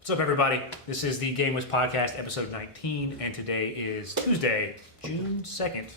What's up, everybody? This is the Game Was Podcast, episode 19, and today is Tuesday, June 2nd,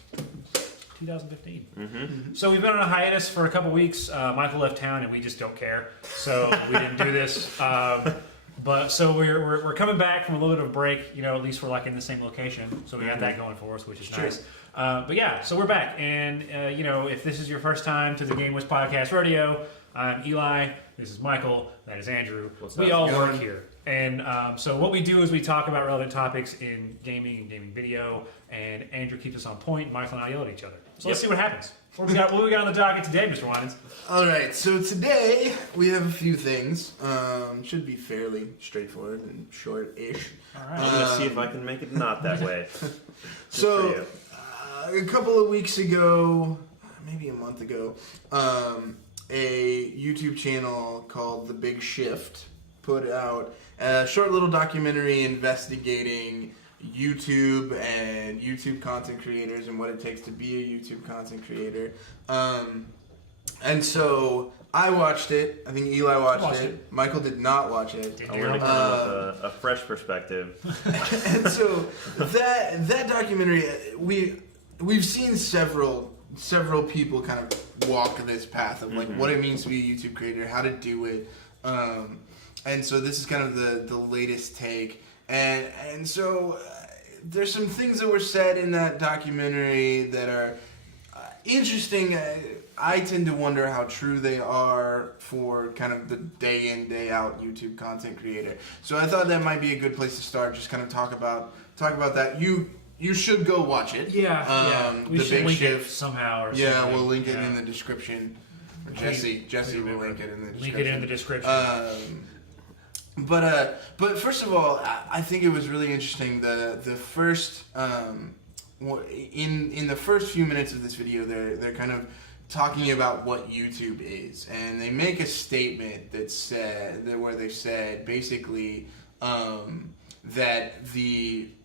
2015. So we've been on a hiatus for a couple weeks. Michael left town, and we just don't care, so we didn't do this. But so we're coming back from a little bit of a break. At least we're like in the same location, so we got that going for us, which is nice. But yeah, so we're back, and if this is your first time to the Game Was Podcast Radio, I'm Eli. This is Michael. That is Andrew. We all work here. And so what we do is we talk about relevant topics in gaming and gaming video, and Andrew keeps us on point, and Michael and I yell at each other. So let's see what happens. What do we got on the docket today, Mr. Winans? All right, so today we have a few things. Should be fairly straightforward and short-ish. All right. I'm going to see if I can make it not that way. So a couple of weeks ago, maybe a month ago, a YouTube channel called The Big Shift put out a short little documentary investigating YouTube and YouTube content creators and what it takes to be a YouTube content creator. And so I watched it. I think Eli watched it. Michael did not watch it. I wanted to come with a fresh perspective. And so that documentary, we've seen several people kind of walk this path of like what it means to be a YouTube creator, how to do it. And so this is kind of the latest take. And so there's some things that were said in that documentary that are interesting. I tend to wonder how true they are for kind of the day in, day out YouTube content creator. So I thought that might be a good place to start, just kind of talk about that. You should go watch it. Yeah. We should link it somehow. Or something. Yeah, we'll link it in the description. Or Jesse will link it in the description. Link it in the description. But first of all, I think it was really interesting. The first in the first few minutes of this video, they're kind of talking about what YouTube is, and they make a statement where they said basically that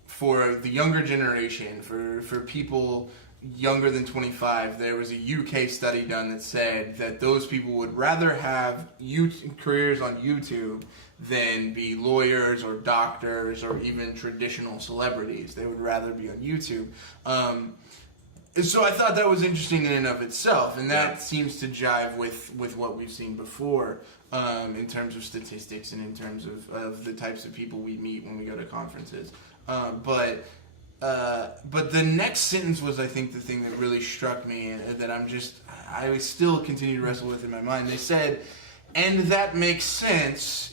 for the younger generation, for people younger than 25, there was a UK study done that said that those people would rather have careers on YouTube than be lawyers or doctors or even traditional celebrities. They would rather be on YouTube. So I thought that was interesting in and of itself, and that seems to jive with what we've seen before in terms of statistics and in terms of the types of people we meet when we go to conferences. But the next sentence was, I think, the thing that really struck me and that I still continue to wrestle with in my mind. They said, and that makes sense.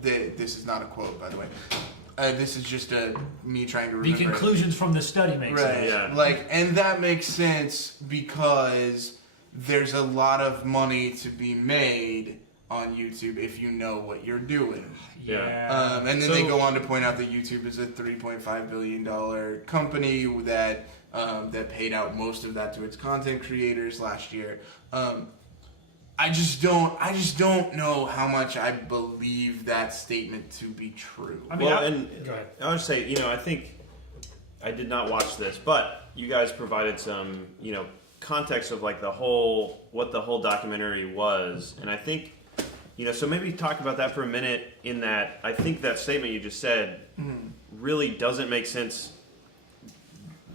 This is not a quote, by the way. This is just me trying to remember. The conclusions from the study make sense. Yeah. And that makes sense because there's a lot of money to be made on YouTube if you know what you're doing. Yeah. And then they go on to point out that YouTube is a $3.5 billion company that paid out most of that to its content creators last year. I just don't know how much I believe that statement to be true. I mean, go ahead. I would say, I think I did not watch this, but you guys provided some, context of like what the whole documentary was, and I think, so maybe talk about that for a minute. In that, I think that statement you just said really doesn't make sense,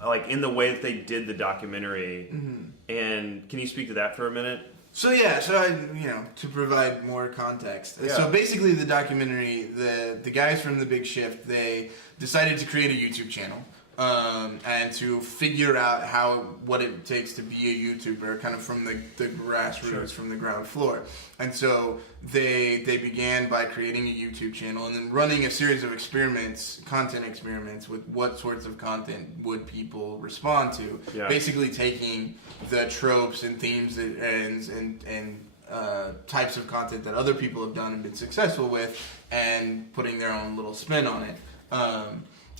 like in the way that they did the documentary. And can you speak to that for a minute? So to provide more context. Yeah. So basically the documentary, the guys from The Big Shift, they decided to create a YouTube channel and to figure out what it takes to be a YouTuber, kind of from the grassroots, from the ground floor. And so they began by creating a YouTube channel and then running a series of content experiments with what sorts of content would people respond to. Yeah. Basically taking the tropes and themes and types of content that other people have done and been successful with and putting their own little spin on it.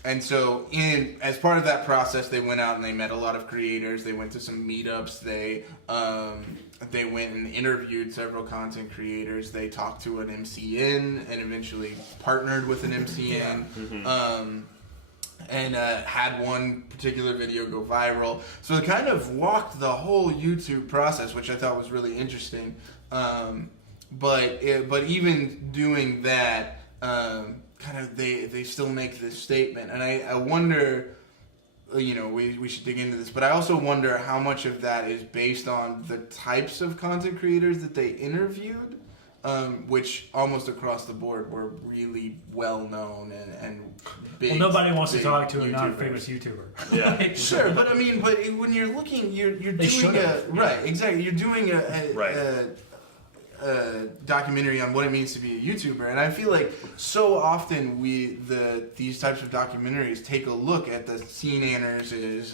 And so as part of that process, they went out and they met a lot of creators. They went to some meetups. They went and interviewed several content creators. They talked to an MCN and eventually partnered with an MCN. And had one particular video go viral. So it kind of walked the whole YouTube process, which I thought was really interesting. But even doing that, kind of they still make this statement, and I wonder. We should dig into this, but I also wonder how much of that is based on the types of content creators that they interviewed, which almost across the board were really well known and big. Well, nobody wants to talk to a YouTubers. non-famous YouTuber. Yeah, Sure, but when you're looking, you're doing right, exactly. You're doing a documentary on what it means to be a YouTuber, and I feel like so often these types of documentaries take a look at the CNNers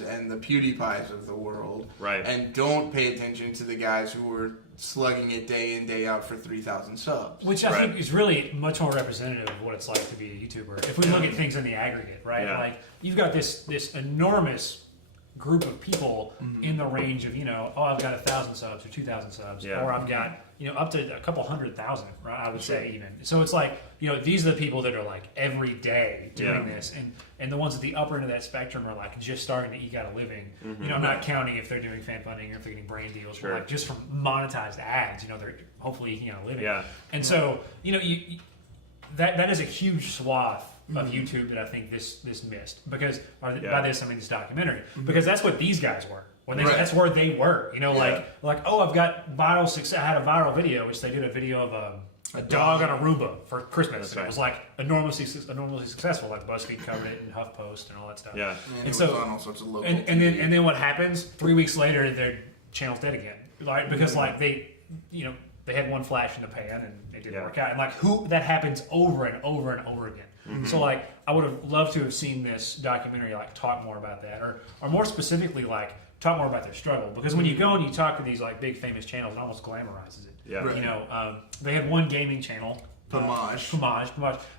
and the PewDiePies of the world, right, and don't pay attention to the guys who were slugging it day in day out for 3,000 subs. Which I think is really much more representative of what it's like to be a YouTuber. If we look at things in the aggregate, right? Yeah. Like you've got this enormous group of people in the range of I've got 1,000 subs or 2,000 subs, or I've got up to a couple 100,000, right? I would say even. So it's like these are the people that are like every day doing this, and the ones at the upper end of that spectrum are like just starting to eke out a living. I'm not counting if they're doing fan funding or if they're getting brand deals, but like just from monetized ads, they're hopefully eking out a living. Yeah. And so that is a huge swath of YouTube that I think this missed, because by this I mean this documentary, because that's what these guys were. That's where they were, I've got viral success. I had a viral video, which they did a video of a dog on a Roomba for Christmas. It was like enormously successful. Like BuzzFeed covered it and HuffPost and all that stuff. Yeah, and so on all sorts of local. And then what happens? 3 weeks later, their channel's dead again, right? Because they had one flash in the pan and it didn't work out. And that happens over and over and over again. So I would have loved to have seen this documentary talk more about that, or more specifically talk more about their struggle, because when you go and you talk to these big famous channels, it almost glamorizes it. Yeah. Right. They had one gaming channel, Pomage,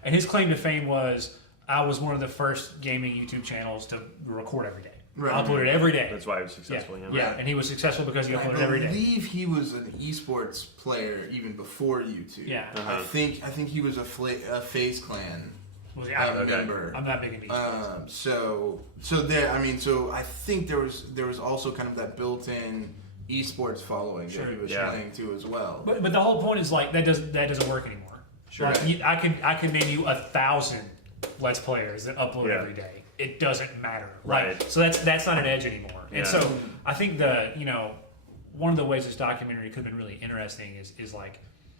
and his claim to fame was, I was one of the first gaming YouTube channels to record every day. Right. I uploaded every day. That's why he was successful. Yeah, and he was successful because he uploaded every day. I believe he was an esports player even before YouTube. Yeah. I think he was a FaZe Clan. member. I'm not big into esports. So I think there was also kind of that built-in esports following that he was playing to as well. But the whole point is that doesn't work anymore. Sure. I can name you 1,000 Let's Players that upload every day. It doesn't matter. Right. So that's not an edge anymore. Yeah. And so I think one of the ways this documentary could have been really interesting is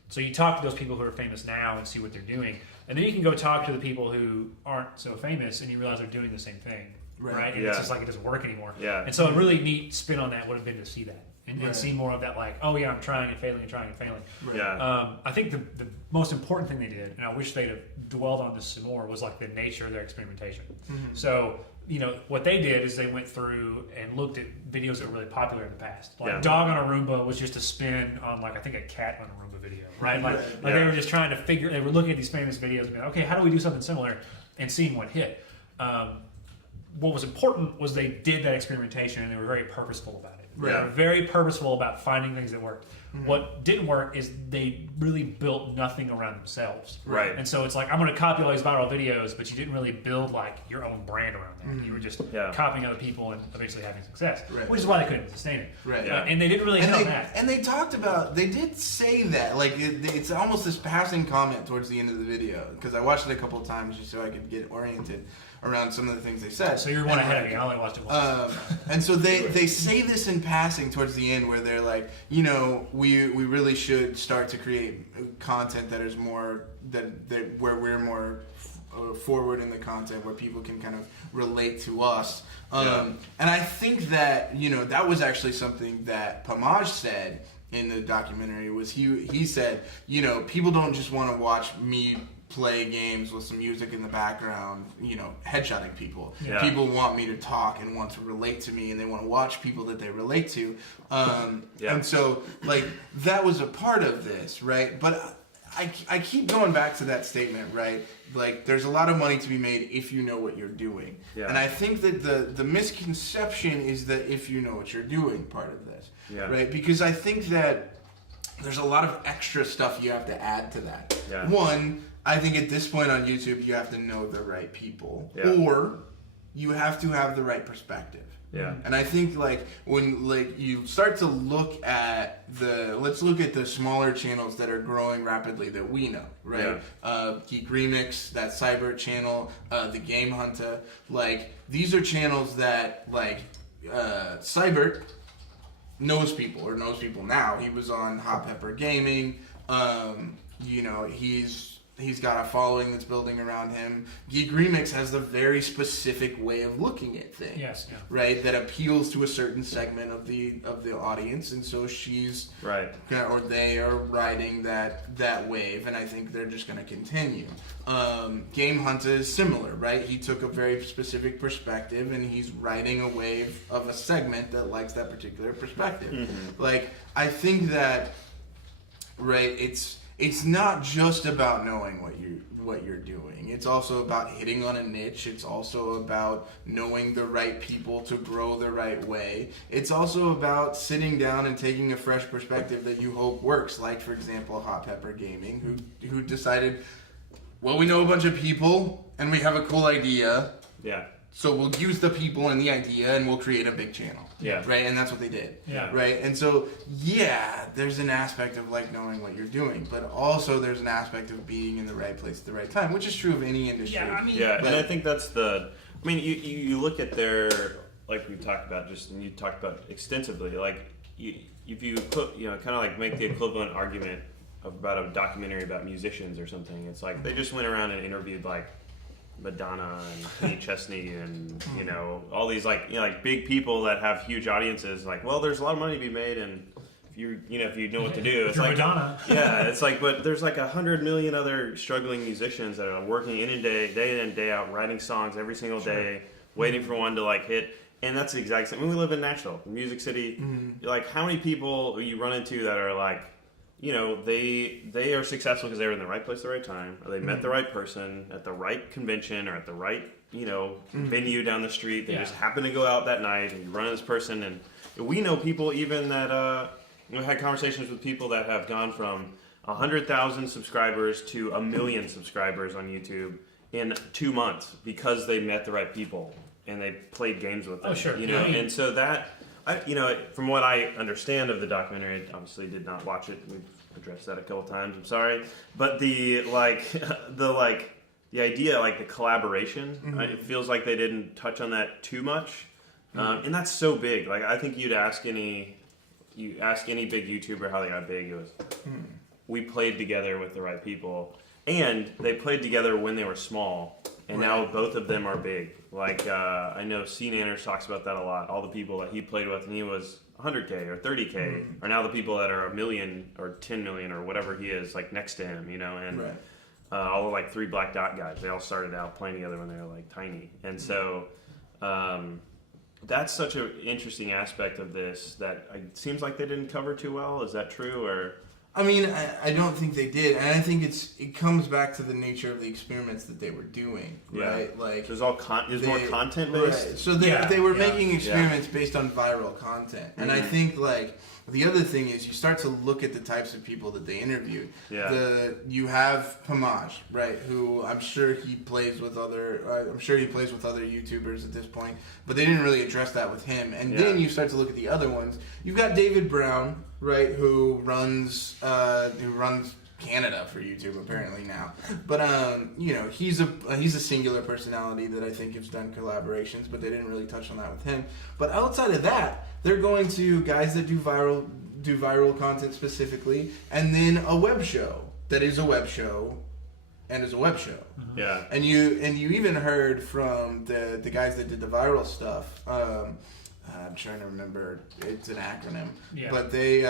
so you talk to those people who are famous now and see what they're doing, and then you can go talk to the people who aren't so famous and you realize they're doing the same thing, right? And it's just it doesn't work anymore. Yeah. And so a really neat spin on that would have been to see that and see more of that, I'm trying and failing and trying and failing. Right. Yeah. I think the most important thing they did, and I wish they'd have dwelled on this some more, was the nature of their experimentation. Mm-hmm. So what they did is they went through and looked at videos that were really popular in the past. Dog on a Roomba was just a spin on I think a cat on a Roomba video, right? They were just trying to they were looking at these famous videos and being, okay, how do we do something similar, and seeing what hit. What was important was they did that experimentation and they were very purposeful about it. Right. They were very purposeful about finding things that worked. Mm-hmm. What didn't work is they really built nothing around themselves. Right. And so it's I'm going to copy all these viral videos, but you didn't really build your own brand around that. Mm-hmm. You were just copying other people and eventually having success, right. which is why they couldn't sustain it. Right. And they didn't really hit on that. And they talked about, they did say that, it's almost this passing comment towards the end of the video, because I watched it a couple of times just so I could get oriented around some of the things they said. So you're one ahead of me. I only watched it once. And so they say this in passing towards the end, where they're we really should start to create content that is more where we're more forward in the content, where people can kind of relate to us. And I think that that was actually something that Pomage said in the documentary. Was he said people don't just want to watch me play games with some music in the background, headshotting people. Yeah. People want me to talk and want to relate to me, and they want to watch people that they relate to. And so, that was a part of this, right? But I keep going back to that statement, right? There's a lot of money to be made if you know what you're doing. Yeah. And I think that the misconception is that if you know what you're doing part of this, right? Because I think that there's a lot of extra stuff you have to add to that. Yeah. One, I think at this point on YouTube, you have to know the right people, or you have to have the right perspective, Yeah. And I think like when like you start to look at let's look at the smaller channels that are growing rapidly that we know, right? Geek Remix, that Cyber channel, the Game Hunter, like these are channels that like Cyber knows people now. He was on Hot Pepper Gaming. You know, he's got a following that's building around him. Geek Remix has a very specific way of looking at things, Yes, yeah. right? That appeals to a certain segment of the audience, and so she's right, or they are riding that wave, and I think they're just going to continue. Game Hunter is similar, right? He took a very specific perspective, and he's riding a wave of a segment that likes that particular perspective. Mm-hmm. Like I think that, right? It's not just about knowing what you're doing. It's also about hitting on a niche. It's also about knowing the right people to grow the right way. It's also about sitting down and taking a fresh perspective that you hope works. Like, for example, Hot Pepper Gaming, who decided, well, we know a bunch of people and we have a cool idea. Yeah. So we'll use the people and the idea and we'll create a big channel. Yeah. Right? And that's what they did. Yeah. Right? And so, yeah, there's an aspect of like knowing what you're doing, but also there's an aspect of being in the right place at the right time, which is true of any industry. Yeah, I mean, and I think that's you look at their, like we talked about and you talked about extensively, like if you put, kind of like make the equivalent argument about a documentary about musicians or something, it's like they just went around and interviewed like Madonna and Kenny Chesney and all these like big people that have huge audiences. Like, well, there's a lot of money to be made, and if you know what to do, it's like Madonna. Yeah, it's like, but there's like 100 million other struggling musicians that are working day in and day out, writing songs every single day, waiting for one to like hit. And that's the exact same. I mean, we live in Nashville, Music City. Mm-hmm. Like, how many people you run into that are like, they are successful because they were in the right place at the right time, or they met the right person at the right convention, or at the right, venue down the street. They just happen to go out that night, and you run into this person. And we know people even that, we've had conversations with people that have gone from 100,000 subscribers to 1 million subscribers on YouTube in 2 months because they met the right people and they played games with them. Oh, sure. And so that... from what I understand of the documentary, I obviously did not watch it. We've addressed that a couple times. I'm sorry, but the idea, like the collaboration, it feels like they didn't touch on that too much, and that's so big. Like I think you ask any big YouTuber how they got big, it was we played together with the right people, and they played together when they were small. And now both of them are big. Like, I know C. Nanners talks about that a lot. All the people that he played with, and he was 100K or 30K, are now the people that are 1 million or 10 million or whatever he is, like, next to him, And all the, like, 3 Black Dot guys, they all started out playing together when they were, like, tiny. And so that's such an interesting aspect of this that it seems like they didn't cover too well. Is that true, or... I mean, I don't think they did, and I think it comes back to the nature of the experiments that they were doing, right? Like there's more content based. Right. So they were making experiments based on viral content, and I think like the other thing is you start to look at the types of people that they interviewed. Yeah. You have Pamaj, right? Who I'm sure he plays with other YouTubers at this point, but they didn't really address that with him. And then you start to look at the other ones. You've got David Brown, right, who runs Canada for YouTube apparently now, but he's a singular personality that I think has done collaborations, but they didn't really touch on that with him. But outside of that, they're going to guys that do viral content specifically, and then a web show that is a web show and is a web show. Yeah, and you even heard from the guys that did the viral stuff. I'm trying to remember. It's an acronym. Yeah. But they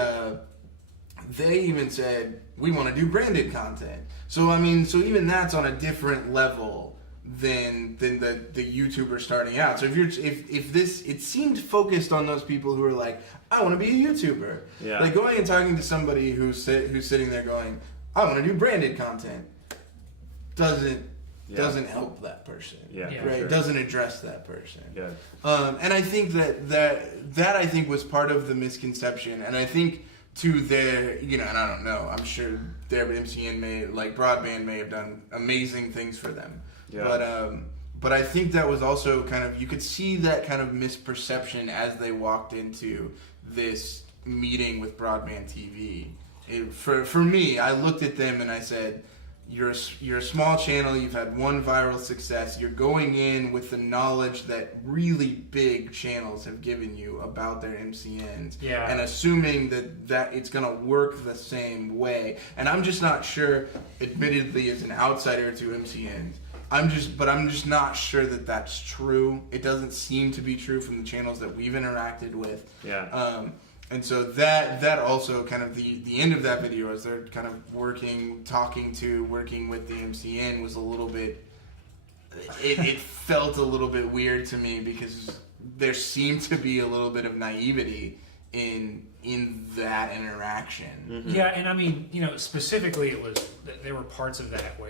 even said, we want to do branded content. So, I mean, even that's on a different level than the YouTuber starting out. So if this, it seemed focused on those people who are like, I want to be a YouTuber. Yeah. Like going and talking to somebody who's sitting there going, I want to do branded content, doesn't help that person. Yeah, right. Sure. Doesn't address that person. Yeah. And I think that I think was part of the misconception. And I think to their, and I don't know, I'm sure their MCN broadband may have done amazing things for them. Yeah. But I think that was also kind of, you could see that kind of misperception as they walked into this meeting with Broadband TV. For me, I looked at them and I said, you're a small channel, you've had one viral success, you're going in with the knowledge that really big channels have given you about their MCNs, and assuming that it's going to work the same way. And I'm just not sure, admittedly as an outsider to MCNs, I'm just not sure that that's true. It doesn't seem to be true from the channels that we've interacted with. Yeah. And so that also kind of the end of that video, as they're kind of working with the MCN, was a little bit, it felt a little bit weird to me, because there seemed to be a little bit of naivety in that interaction. Mm-hmm. Yeah, and I mean, specifically there were parts of that where,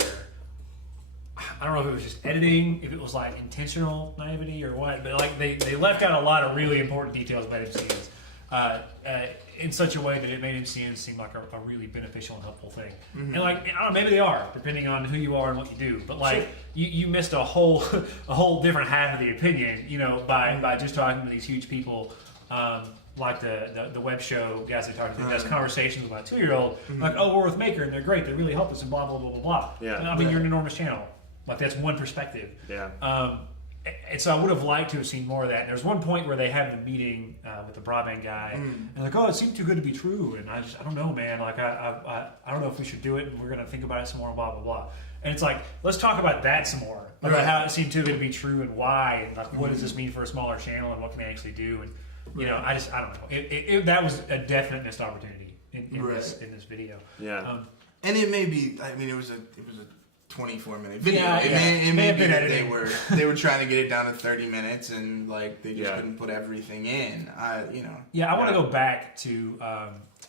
I don't know if it was just editing, if it was like intentional naivety or what, but like they left out a lot of really important details about MCNs. In such a way that it made MCNs seem like a really beneficial and helpful thing. Mm-hmm. And like, I don't know, maybe they are, depending on who you are and what you do. But like, you missed a whole different half of the opinion, by just talking to these huge people, like the web show guys that talk to. That's conversations with my 2-year-old, like, oh, we're with Maker and they're great, they really help us, and blah blah blah blah blah. Yeah. I mean, you're an enormous channel. Like, that's one perspective. Yeah. And so I would have liked to have seen more of that. And there's one point where they had the meeting with the broadband guy, and like, oh, it seemed too good to be true. And I don't know, man. Like, I don't know if we should do it, and we're gonna think about it some more, blah blah blah. And it's like, let's talk about that some more, about how it seemed too good to be true, and why, and like, what does this mean for a smaller channel, and what can they actually do? And I don't know. That was a definite missed opportunity in this video. Yeah. And it may be. I mean, it was a 24-minute video. Yeah, it may be that they were trying to get it down to 30 minutes, and like they just couldn't put everything in. Yeah, I want to go back to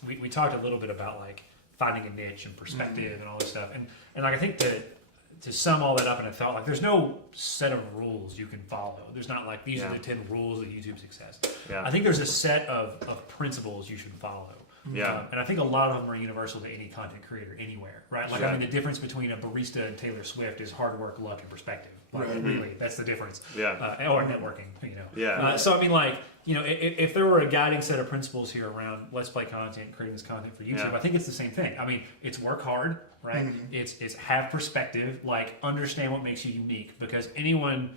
we talked a little bit about like finding a niche and perspective and all this stuff, and like I think to sum all that up, and it felt like there's no set of rules you can follow. There's not like these are the 10 rules of YouTube success. Yeah. I think there's a set of principles you should follow. Yeah. And I think a lot of them are universal to any content creator anywhere, right? Like, I mean, the difference between a barista and Taylor Swift is hard work, luck, and perspective. Like, really, that's the difference. Yeah. Or networking, Yeah. So, I mean, like, if there were a guiding set of principles here around Let's Play content, creating this content for YouTube, I think it's the same thing. I mean, it's work hard, right? It's have perspective, like, understand what makes you unique. Because anyone,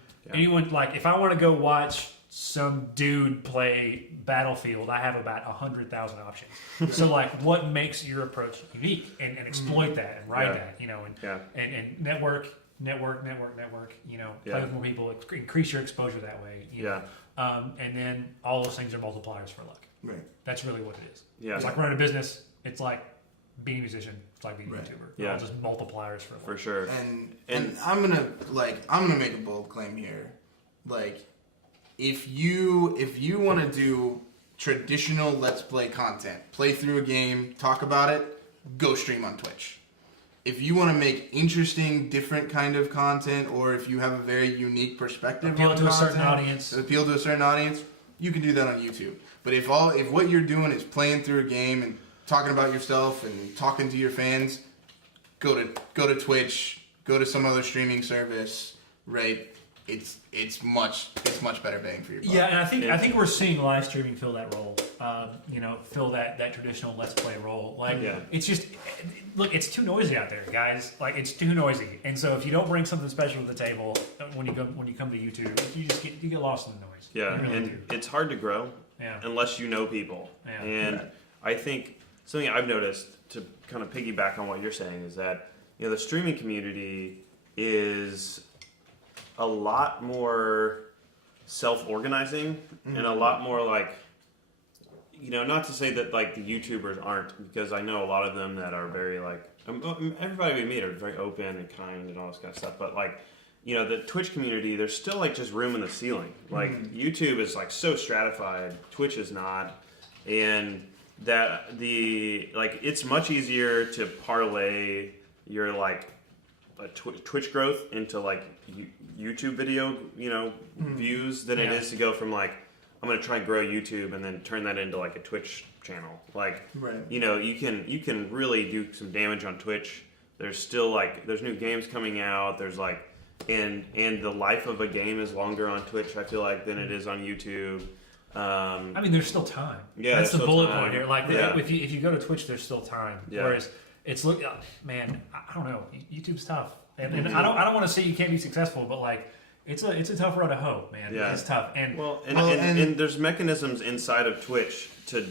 like, if I want to go watch some dude play Battlefield, I have about 100,000 options. So like, what makes your approach unique, and exploit that, and ride that, and network, play with more people, increase your exposure that way. And then all those things are multipliers for luck. Right. That's really what it is. Yeah. It's like running a business. It's like being a musician. It's like being a YouTuber. Yeah. All just multipliers for luck. For sure. And I'm gonna make a bold claim here. Like, if you want to do traditional Let's Play content, play through a game, talk about it, go stream on Twitch. If you want to make interesting, different kind of content, or if you have a very unique perspective appeal on to content, a certain audience, you can do that on YouTube. But if what you're doing is playing through a game and talking about yourself and talking to your fans, go to Twitch, go to some other streaming service, right? It's much better bang for your buck. Yeah, and I think we're seeing live streaming fill that role. Fill that traditional Let's Play role. Like, it's just, look, it's too noisy out there, guys. Like, it's too noisy. And so if you don't bring something special to the table when you come to YouTube, you get lost in the noise. Yeah, really and it's hard to grow unless you know people. Yeah. And I think something I've noticed, to kind of piggyback on what you're saying, is that the streaming community is a lot more self-organizing and a lot more like, not to say that like the YouTubers aren't, because I know a lot of them that are very like, everybody we meet are very open and kind and all this kind of stuff, but like, the Twitch community, there's still like just room in the ceiling. Like YouTube is like so stratified, Twitch is not, and that it's much easier to parlay your like a Twitch growth into like YouTube video, views than it is to go from like, I'm going to try and grow YouTube and then turn that into like a Twitch channel. Like, you can really do some damage on Twitch. There's still like, there's new games coming out. There's like, and the life of a game is longer on Twitch, I feel like, than it is on YouTube. I mean, there's still time. Yeah, that's the bullet point here. Like, yeah. if you go to Twitch, there's still time. Yeah. Whereas man, I don't know. YouTube's tough, and I don't want to say you can't be successful, but like, it's a tough road to hoe, man. Yeah. It's tough. And and there's mechanisms inside of Twitch to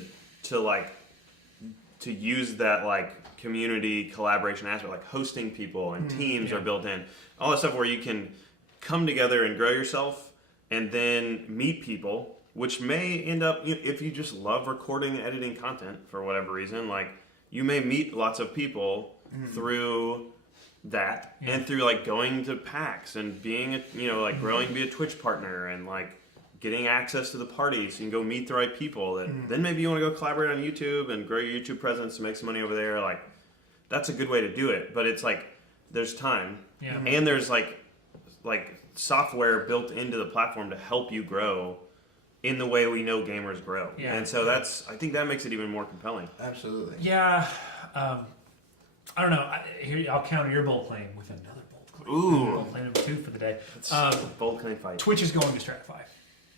use that like community collaboration aspect, like hosting people and teams are built in, all that stuff where you can come together and grow yourself, and then meet people. Which may end up, if you just love recording and editing content for whatever reason, like you may meet lots of people through that and through like going to PAX and being, like growing to be a Twitch partner and like getting access to the parties. You can go meet the right people. That then maybe you want to go collaborate on YouTube and grow your YouTube presence to make some money over there. Like that's a good way to do it. But it's like there's time and there's like software built into the platform to help you grow in the way we know gamers grow. Yeah. And so I think that makes it even more compelling. Absolutely. Yeah. I don't know. I'll counter your bold claim with another bold claim. Ooh. Bold claim number 2 for the day. Bold claim fight. Twitch is going to stratify.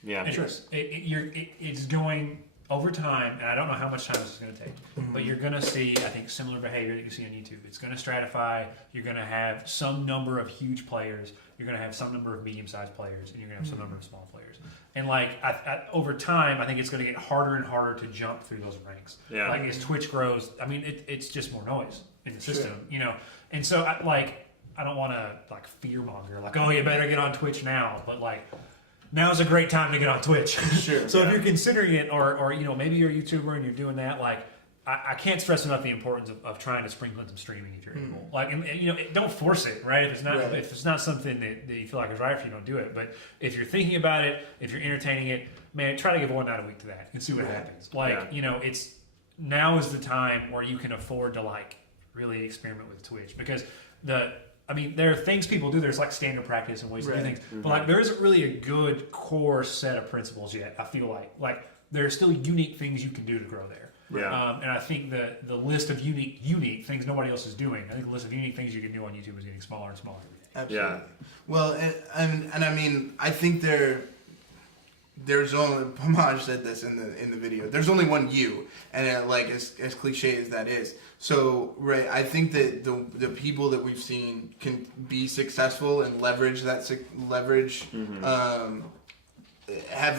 Yeah. It's going over time, and I don't know how much time this is going to take, but you're going to see, I think, similar behavior that you see on YouTube. It's going to stratify. You're going to have some number of huge players. You're going to have some number of medium-sized players, and you're going to have some number of small players. And like over time, I think it's going to get harder and harder to jump through those ranks. Yeah. Like as Twitch grows, I mean, it's just more noise in the system, And so I don't want to like fear monger, like, oh, you better get on Twitch now, but like now's a great time to get on Twitch. Sure. So if you're considering it, or maybe you're a YouTuber and you're doing that, like I can't stress enough the importance of trying to sprinkle in some streaming if you're able. Like, and, don't force it, right? If it's not something that you feel like is right for you, don't do it. But if you're thinking about it, if you're entertaining it, man, try to give one night a week to that and see what happens. Like, it's now is the time where you can afford to like really experiment with Twitch, because there are things people do. There's like standard practice and ways to do things, but like there isn't really a good core set of principles yet. I feel like there are still unique things you can do to grow there. Yeah. And I think the list of unique things nobody else is doing. I think the list of unique things you can do on YouTube is getting smaller and smaller every day. Absolutely. Yeah. Well, and I mean, I think there's only, Pamaj said this in the video. There's only one you, and like as cliche as that is. So I think that the people that we've seen can be successful and leverage have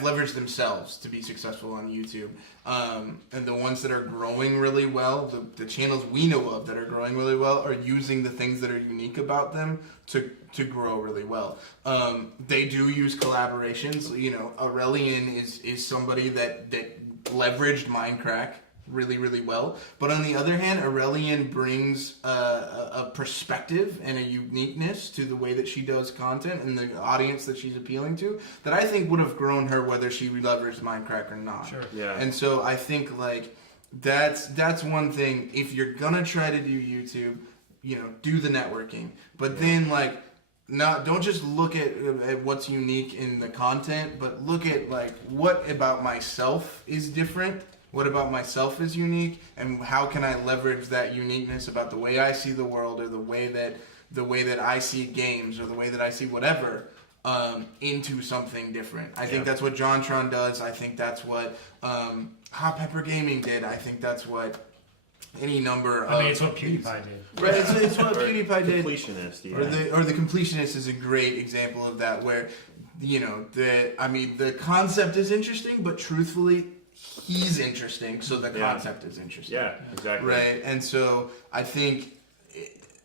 leveraged themselves to be successful on YouTube. And the ones that are growing really well, the channels we know of that are growing really well, are using the things that are unique about them to grow really well. They do use collaborations. Aurelian is somebody that leveraged Minecraft really, really well. But on the other hand, Aurelian brings a perspective and a uniqueness to the way that she does content and the audience that she's appealing to that I think would have grown her whether she leveraged Minecraft or not. Sure. Yeah. And so I think like that's one thing. If you're gonna try to do YouTube, do the networking. But then like don't just look at what's unique in the content, but look at like what about myself is different. What about myself is unique, and how can I leverage that uniqueness about the way I see the world, or the way that I see games, or the way that I see whatever, into something different? I think that's what JonTron does. I think that's what Hot Pepper Gaming did. I think that's what any number of... it's what PewDiePie did. Right, it's what PewDiePie did. Completionist, Or the Completionist is a great example of that, where, the concept is interesting, but truthfully, he's interesting, so the concept is interesting. Yeah, exactly. Right, and so I think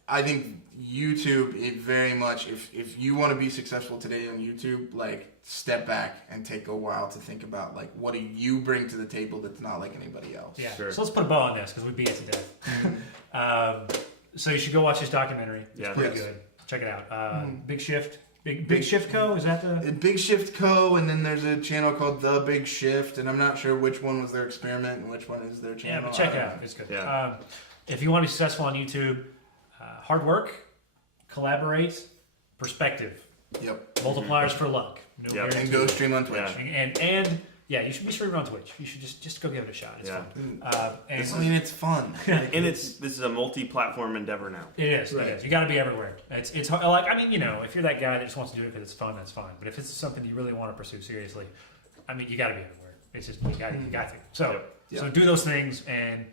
YouTube, it very much, if you want to be successful today on YouTube, like, step back and take a while to think about, like, what do you bring to the table that's not like anybody else? Yeah. Sure. So let's put a bow on this because we beat it to death. So you should go watch this documentary. It's pretty good. Check it out. Big Shift. Big Shift Co. Is that the Big Shift Co. And then there's a channel called The Big Shift, and I'm not sure which one was their experiment and which one is their channel. Yeah, but check it out. It's good. Yeah. If you want to be successful on YouTube, hard work, collaborate, perspective. Yep. Multipliers for luck. And go stream on Twitch. And yeah, you should be streaming on Twitch. You should just go give it a shot. It's fun. It's fun. And this is a multi-platform endeavor now. It is. Right. It is. You got to be everywhere. It's like, I mean, you know, if you're that guy that just wants to do it because it's fun, that's fine. But if it's something you really want to pursue seriously, I mean, you got to be everywhere. It's just you got to. So do those things, and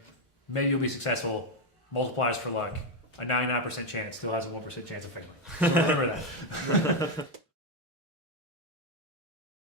maybe you'll be successful. Multipliers for luck. A 99% chance still has a 1% chance of failing. So remember that.